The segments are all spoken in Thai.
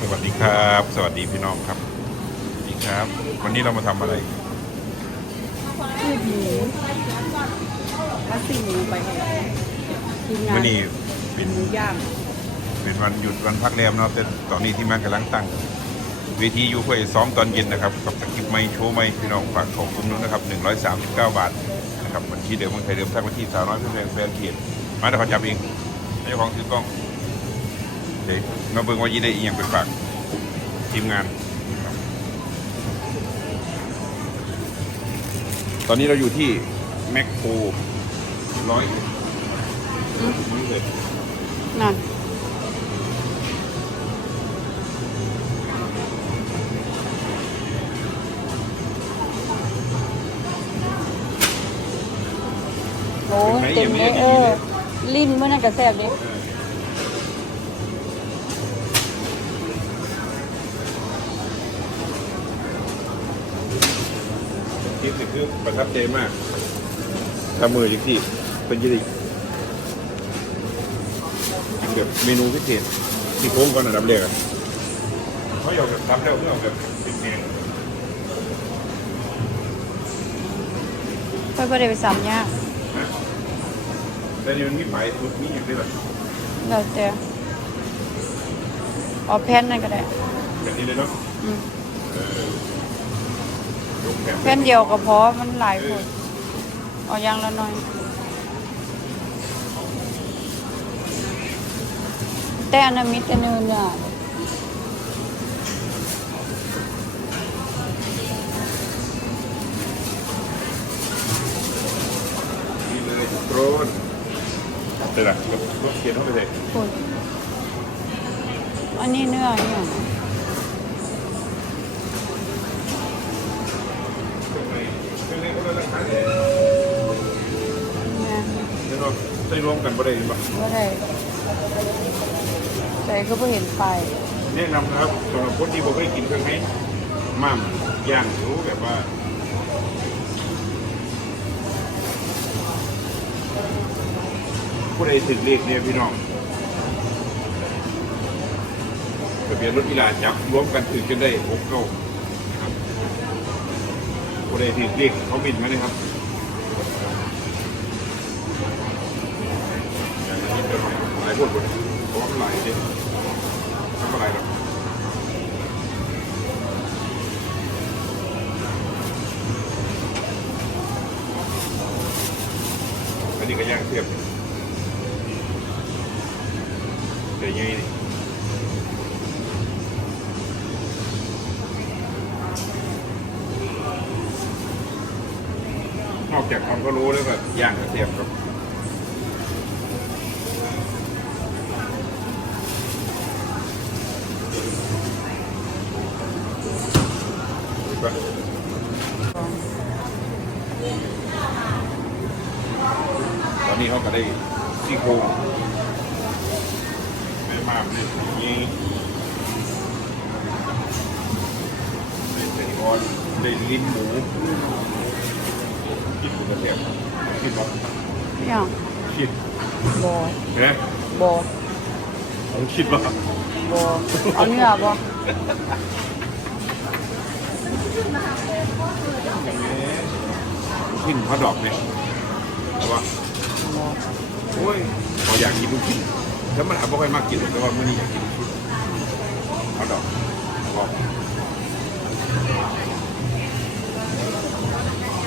สวัสดีครับ สวัสดีพี่น้องครับสวัสดีครับ วันนี้เรามาทำอะไรคือหมูและสิ่งหมูไปให้ทีมงานวันนี้เป็นหมูย่างเป็นวันหยุดวันพักแรมเนาะแต่ตอนนี้ที่มันกำลังตั้งเวทีอยู่เพื่อซ้อมตอนเย็นนะครับกับสกิปไม่โชว์ไม่พี่น้องฝากของคุ้มนู้นนะครับ139 บาทนะครับบัญชีเดิมเมืองไทยเดิมทักมาที่สาวน้อยเพื่อนแฟนแฟนเพจมาแต่ขอจับเองเจ้าของถือกล้อง เดี๋ยวมาเบิ่งว่ายีได้อีกอย่างเป็นฝากทีมงานครับตอนนี้เราอยู่ที่แมคโครร้อยนั่นโอ้ยเต็มเลยเออ ลิ้นเมื่อนั้นก็แซ่บดิคลิป คือประทับใจมากทำมือจริงที่เป็นยี่ดีกินแบบเมนูพิเศษที่โค้งก่อนอันดับแรกอะเขาอยากแบบทำแล้วเพื่อเอาแบบเป็นแกงค่อยบ่ได้ไปสามยากนะแต่นี่มันมีไผ่ทุกมีอย่างนี้แบบแล้วแต่เอาแพนนั่นก็ได้แบบนี้เลยเนาะอืมเออ ลงแบบแพนเดียวก็พอมันหลายคนเอาอย่างละหน่อย แต่อันนั้นมิตรอันนึงเนี่ยนี่เลยโดรนเสร็จละรถเขียนเข้าไปเลยคุณอันนี้เนื้ออหย่างเป็นเใส่รวมกันบ่ได้ปะว่าได้แต่ก็ไม่เห็นไปแนะนำนะครับสำหรับคนที่บ่เคยกินเครื่องให้ม่ามย่างรู้แบบว่าผู้ใดถึงเลขเนี่ยพี่น้องทะเบียนรถอีหลาจับรวมกันถึงจนได้หกเก้านะครับผู้ใดถึงเลขเขาบินมาเลยครับ หลายคนคนเพราะมันไหลายเด็ทำอะไรหรอกอันนี้ก็ย่างเทียบเดี๋ยวยังไงนี่นอกจากทำก็รู้แล้วแบบย่างกระเทียมครับดูปะตอ นี้เขาก็ได้ซี่โครงแม่มากเลยนี่ได้เซนิออนได้ลิ้นหมูกินหมูกระเทียมคิดว่าอย่างคิดบอเห็นไหมบอผมคิดว่าบอเอาเนื้อบอขึ้นพระดอกเนี่ยแต่ว่าบอ โอ้ยพออยากกินลูกชิ้นแล้วมันอาจจะไม่ค่อยมากกินหรอกแต่ว่ามื่อนี้อยากกินลูกชิ้นพระดอกบอก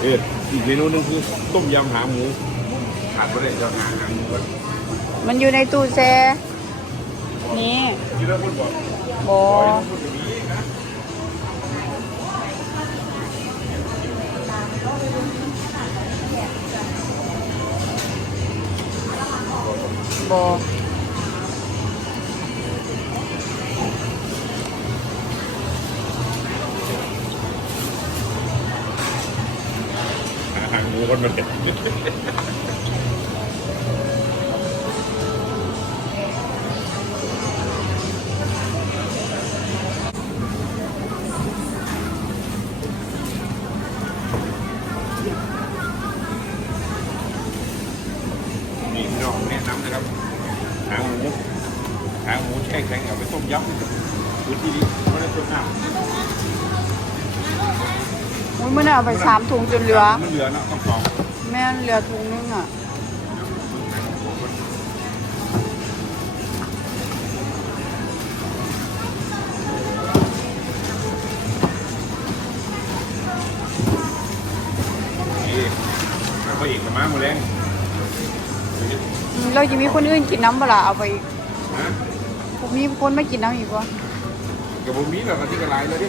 เอออีกเมนูหนึงคือต้มยำหางหมูขาดไม่ได้จะหางหางหมูก่อนมันอยู่ในตู้แช่นี่กินแล้วคนบอกบอโอ้ยคนจะมีนะบอหาหางหมูคนมาเด็ดนี่ อุ้ยมันเอาไปสามถุงจนเหลือ มันเหลือเนาะต้องสองแม่นเหลือถุงนึงอะนี่แล้วก็อีกประมาณหมดแรงอืมเราจะมีคนอื่นกินน้ำเปล่าเอาไปอีกนะพวกนี้คนไม่กินน้ำอีกวะกับผมมีแบบที่กระไรเลยดิ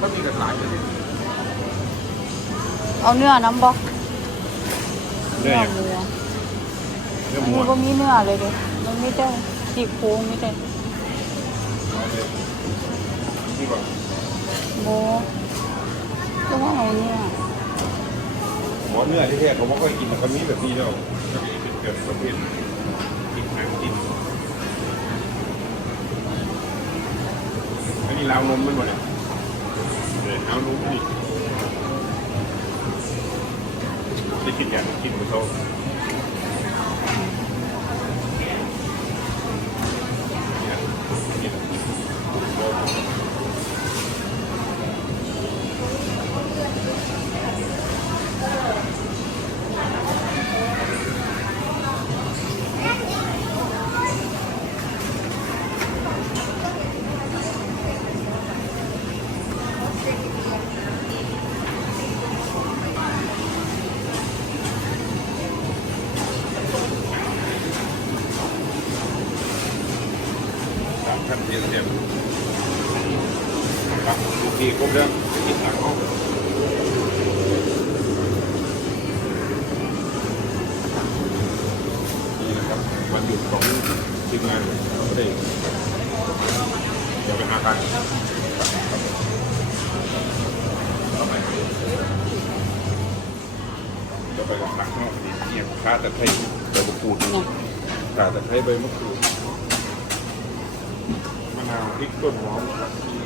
ก็มีกระไรเลยดิ เอาเนื้อน้ำบ่เนื้เนื้อออย่างหมูเนื้อหมูอันนี้ก็มีเนื้อเลยเด้มันไม่ได้สีโครงไม่ได้นี่ก่อนโบก็ว่าเอาเนื้อหมอเนื้อที่แท้เขาไม่ค่อยกินเขามีแบบนี้แล้วก็เป็นเกิดประเภทกินหางกินอันนี้ราวนมมันหมดเลยราวนมนี่ ได้กินอ ครับดูทีครบแล้วจะกินหลังห้องนี่นะครับวันหยุดของทีมงานเราได้เดี๋ยวไปหาทานต่อไปจะไปกับนักนอกดีเอียงข้าแต่ไทยใบมะกรูดเนี่าแต่ไทยใบมะกรูดมะนาวพริกต้นหอมผักชี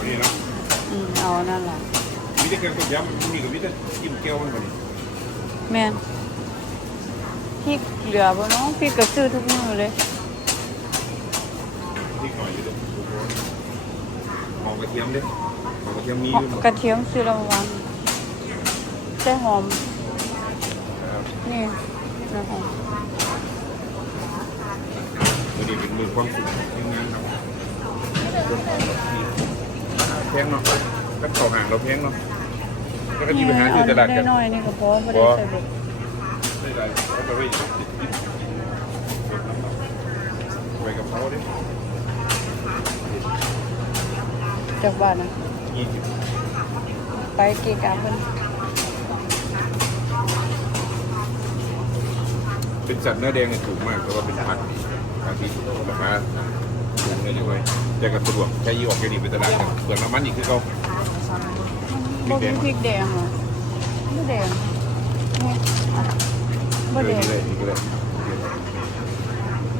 อันนี้นะอืมเอานั่นแหละมีแต่แกงต้มยำมีกับมีแต่กินแก้วมันแบบนี้แม่นพริกเหลือบ่เนาะพริกก็ซื้อทุกมื้อเลยพริกหน่อยอยู่ด้วยหอมกระเทียมเด้หอมกระเทียมมีอยู่กระเทียมซื้อละวันแต่หอม นี่นะหอมวันนี้เป็นมือความสุขของทีมงานครับ แพงเนาะก็ต่อห่างเราแพงเนาะแล้วก็ที่ไปหาที่ตลาดกันน้อยๆนี่ก็พอบ่ได้ใส่เบิดไม่ได้เขาจะไปไปกับเขาดิจากบ้านนะยี่สิบไปเกะกะเพิ่นเป็นสัตว์เนื้อแดงเนี่ยถูกมากแต่ว่าเป็นพันธุ์บางทีราคา ถูกเลยด้วยแต่ก็สะดวกแค่ยี่ออกแค่นี้ไปตลาดกันเปลือกน้ำมันอีกคือเขาบ่มีพริกแดงเหรอบ่แดงนี่อะบ่แดงเลยอีกเลย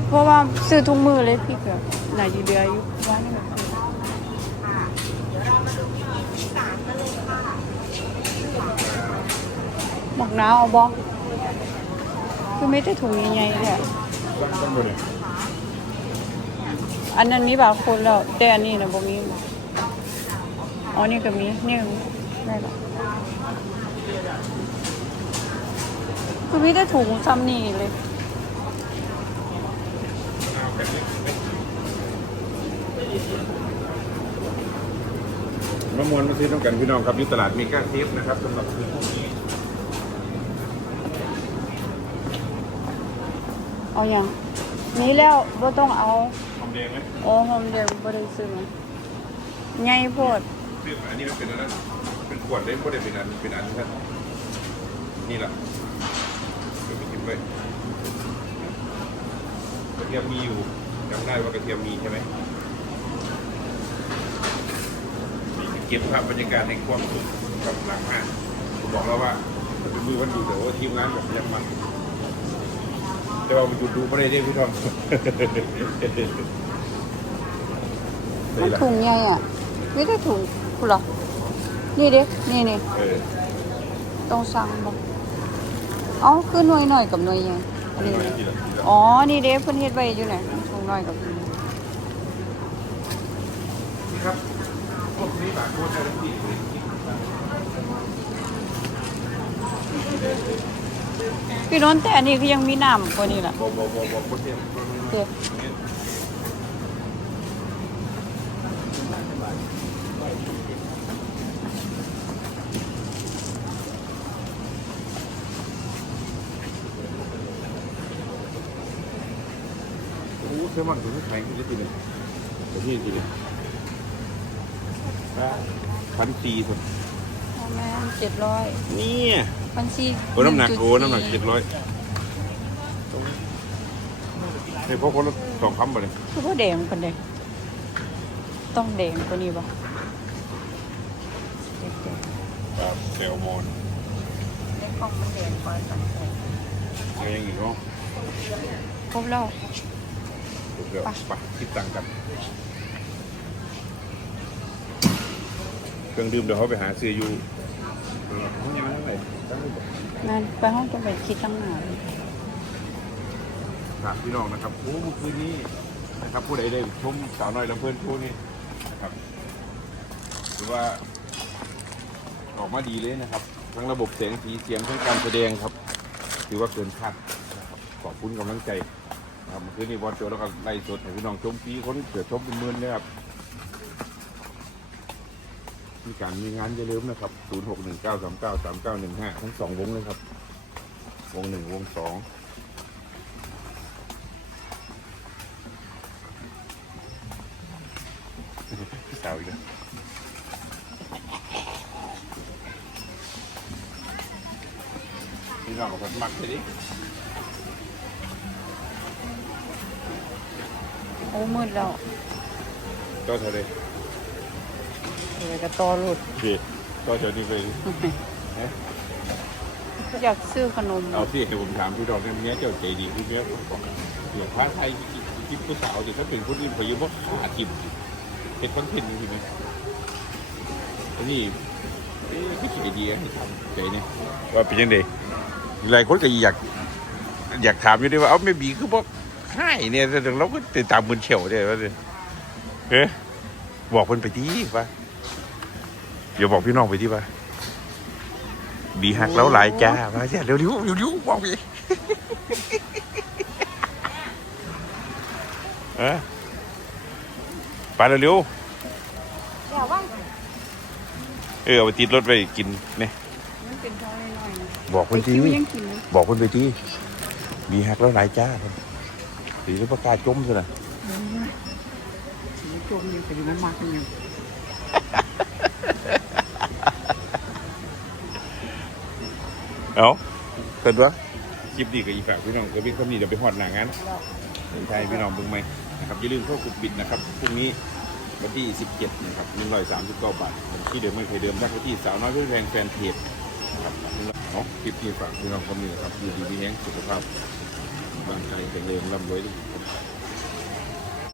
เพราะว่าซื้อทุกมือเลยพริกอะน่าอยู่เหลืออยู่ว่านี่แบบหมกหนาวเอาบ่คือไม่ได้ถุงใหญ่ๆเลย อะต้นบนเนี่ยอันนั้นมีบางคนแล้ว แต่อันนี้นะบ่มีอ๋อนี่ก็มีนี่ก็มีได้ละคือมีแต่ถุงซ้ำนี่เลยมะม่วนมาซื้อต้องกันพี่น้องครับอยู่ตลาดมีก้าเทปนะครับสำหรับคืนพรุ่งนี้เอาอย่างนี้แล้วบ่ต้องเอา ทองแดงไหมโอ้หอมแดงบ่ได้ซื้อมาใหญ่โพดซื้อมาอันนี้มันเป็นอะไรเป็นขวดเล่มก็ได้เป็นอันเป็นอันท่านนี่แหละเดี๋ยวไปกินไปกระเทียมมีอยู่จำได้ว่ากระเทียมมีใช่ไหมนี่เก็บภาพบรรยากาศในความสุขกับหลังห้างผมบอกแล้วว่าเป็นมือวันอยู่แต่ว่าทีมงานแบบยังมัน แต่ว่ามันหยุดดูไม่ได้เรียกพี่ทอมมันถุงใหญ่อะมีแต่ถุงกูเหรอนี่เด้นี่นี่เออต้องสั่งบ่เอาคือหน่วยหน่อยกับหน่วยใหญ่ออันนี้ทีละทีละอ๋อ นี่เด้เพิ่นเฮ็ดไว้อยู่ไหนถุงน้อยกับนี่ครับพวกนี้บาทโคตรได้ทั้งที่ พี่นนแต่อันนี้คือยังมีน้ำกว่านี้ล่ะบ่บ่บ่บ่บ่เทียมเด้อโอ้เสื้อมันถึงแข็งขึ้นทีนึงเดียวนี่ทีนึงพันสี่คน ประมาณ700นี่พันสี่โอ้น้ำหนักโอ้น้ำหนักเจ็ดร้อยให้พวกคนละสองคำไปเลยคือบ่แดงปานใดต้องแดงกว่านี้บ่ครับแซลมอนในกล่องมันแดงกว่าสันอะไรอย่างอีกเนาะครบแล้วเดี๋ยวไปคิดตังค์กันเครื่องดื่มเดี๋ยวเขาไปหาซื้ออยู่ นั่นไปห้องจะไปคิดตั้งนานครับพี่น้องนะครับโอ้เมื่อคืนนี้นะครับผู้ใดได้ชมสาวน้อยลำเพลินผู้นี้นะครับถือว่าออกมาดีเลยนะครับ ทั้งระบบเสียงสีเสียงทั้งการแสดงครับ ถือว่าเกินคาดขอบคุณกำลังใจนะครับเมื่อคืนนี้บอลโจแล้วก็ไล่สดให้พี่น้องชมฟรีคนเกิดชมเป็นหมื่นเลยครับ มีการมีงานอย่าลืมนะครับ 0 6 1 9 3 9 3 9 1 5 ทั้งสองวงเลยครับ วงหนึ่งวงสองพี่สาวอีกแล้วพี่น้องกับคนมักเลยดิโอ้มืดแล้วเจ้าเธอเลย เดี๋ยวจะต่อรุดโอเคเจ้าเธอนี่เลยอยากซื้อขนมเอาที่ให้ผมถามพี่ดอกเนี่ยเนี้ยเจ้าใจดีพี่เนี้ยผมบอกเดี๋ยวพระไทยที่ผู้สาวเดี๋ยวเขาเป็นคนที่พยุว่าขาทิมเป็นคอนเทนต์ใช่ไหมอันนี้เอ๊ะพี่ใจดีให้ทำใจเนี่ยว่าเป็นยังไงหลายคนก็อยาก อยากถามอยู่ด้วยว่าเอาไม่บีคือบอกให้เนี่ยแต่เราก็ติดตามมือเฉียวเนี่ยว่าเนี่ยเอ๊ะบอกคนไปที่ปะเดี๋ยวบอกพี่น้องไปที่ปะบีหักแล้วหลายจ้ามาเสียเร็วๆเร็วๆบอกพี่เออไปเร็วเดี๋ยวว่างๆเออเอาไปติดรถไปกินเนี่ยมันเป็นท้องน้อยๆนะบอกคนทีไอ้คิ้วยังกินเลยบอกคนไปที่บีหักแล้วหลายจ้าคนสีแล้วประกาศจมซะนะสีจมอยู่แต่ดีมันมากอยู่ เอาเกิดวะคลิปดีกับอีฝากพี่น้องกับพี่คำนี้เดี๋ยวไปหอดหนังงั้นใช่พี่น้องเบิ่งไหมนะครับอย่าลืมเข้ากลุ่มปิดนะครับพรุ่งนี้วันที่ 17นะครับ139 บาทเป็นที่เดิมไม่เคยเดิมได้ที่สาวน้อยเพื่อแพงแฟนเพจนะครับเนาะคลิปนี้ฝากพี่น้องคำนี้นะครับอยู่ดีมีแรงสุขภาพร่างกายแข็งแรงร่ำรวยทุกคน